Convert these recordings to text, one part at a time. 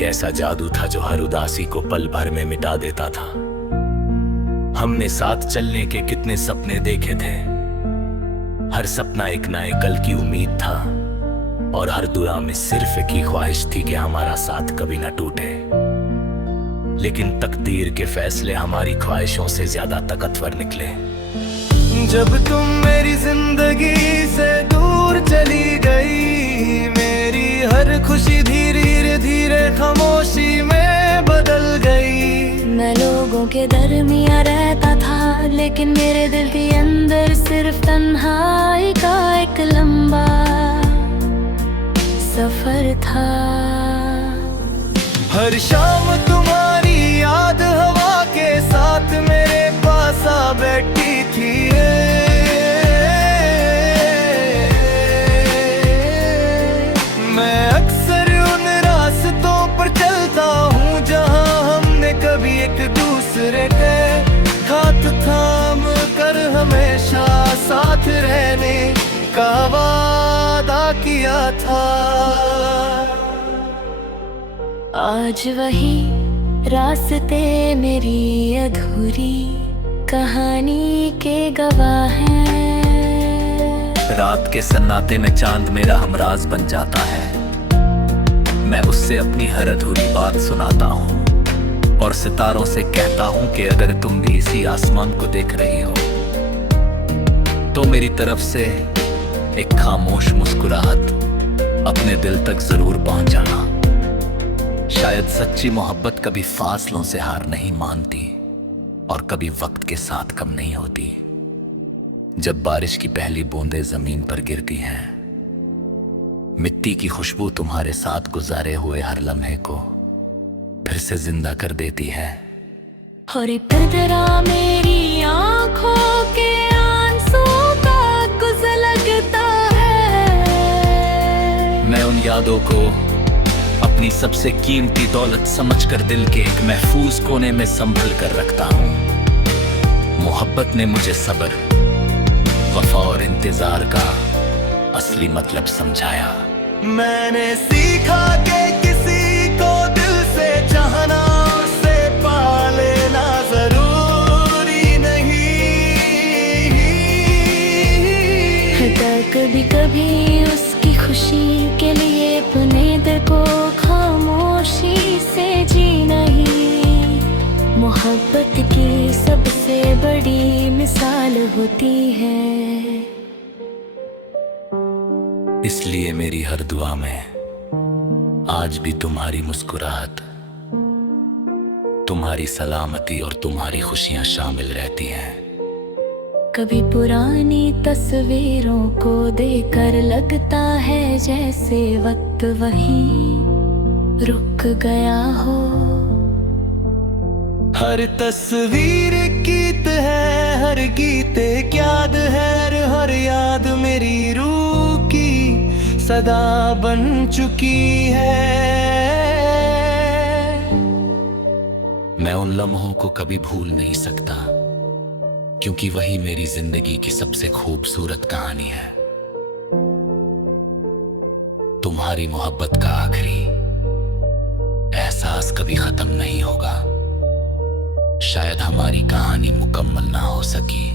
एक ऐसा जादू था जो हर उदासी को पल भर में मिटा देता था। हमने साथ चलने के कितने सपने देखे थे, हर सपना एक नए कल की उम्मीद था, और हर दुआ में सिर्फ एक ही ख्वाहिश थी कि हमारा साथ कभी न टूटे। लेकिन तकदीर के फैसले हमारी ख्वाहिशों से ज्यादा ताकतवर निकले। जब तुम मेरी जिंदगी से दूर चली गई, मेरी हर खुशी धीरे धीरे खामोशी में बदल गई। मैं लोगों के दरमियां रहता था, लेकिन मेरे दिल के अंदर सिर्फ तन्हाई का एक लंबा सफर था। हर शाम तुम्हारी याद हवा के साथ मेरे पास आ बैठी थी। मैं अक्सर उन रास्तों पर चलता हूँ जहाँ हमने कभी एक दूसरे के हाथ थाम कर हमेशा साथ रहने का वादा किया था। आज वही रास्ते मेरी अधूरी कहानी के गवाह हैं। रात के सन्नाटे में चांद मेरा हमराज बन जाता है। मैं उससे अपनी हर अधूरी बात सुनाता हूँ और सितारों से कहता हूँ कि अगर तुम भी इसी आसमान को देख रही हो तो मेरी तरफ से एक खामोश मुस्कुराहट अपने दिल तक जरूर पहुंचाना। शायद सच्ची मोहब्बत कभी फासलों से हार नहीं मानती और कभी वक्त के साथ कम नहीं होती। जब बारिश की पहली बूंदें जमीन पर गिरती हैं, मिट्टी की खुशबू तुम्हारे साथ गुजारे हुए हर लम्हे को फिर से जिंदा कर देती है। और इतना मेरी आंखों के आंसू का कुछ लगता है। मैं उन यादों को अपनी सबसे कीमती दौलत समझकर दिल के एक महफूज कोने में संभल कर रखता हूँ। मोहब्बत ने मुझे सब्र, वफा और इंतजार का असली मतलब समझाया। मैंने सीखा कि किसी को दिल से चाहना, उससे पा लेना जरूरी नहीं। कभी कभी उसकी खुशी के लिए अपने दिल को खामोशी से जीना ही मोहब्बत की सबसे बड़ी मिसाल होती है। इसलिए मेरी हर दुआ में आज भी तुम्हारी मुस्कुराहट, तुम्हारी सलामती और तुम्हारी खुशियां शामिल रहती हैं। कभी पुरानी तस्वीरों को देखकर लगता है जैसे वक्त वहीं रुक गया हो। हर तस्वीर गीत है, हर गीत एक याद है, हर याद मेरी रूह की सदा बन चुकी है। मैं उन लम्हों को कभी भूल नहीं सकता, क्योंकि वही मेरी जिंदगी की सबसे खूबसूरत कहानी है। तुम्हारी मोहब्बत का आखिरी एहसास कभी खत्म नहीं होगा। शायद हमारी कहानी मुकम्मल ना हो सकी,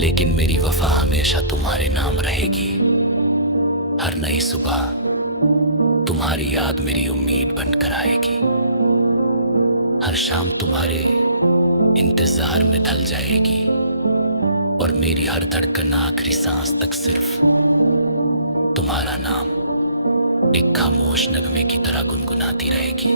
लेकिन मेरी वफा हमेशा तुम्हारे नाम रहेगी। हर नई सुबह तुम्हारी याद मेरी उम्मीद बनकर आएगी। हर शाम तुम्हारे इंतजार में ढल जाएगी और मेरी हर धड़कन आखिरी सांस तक सिर्फ तुम्हारा नाम एक खामोश नगमे की तरह गुनगुनाती रहेगी।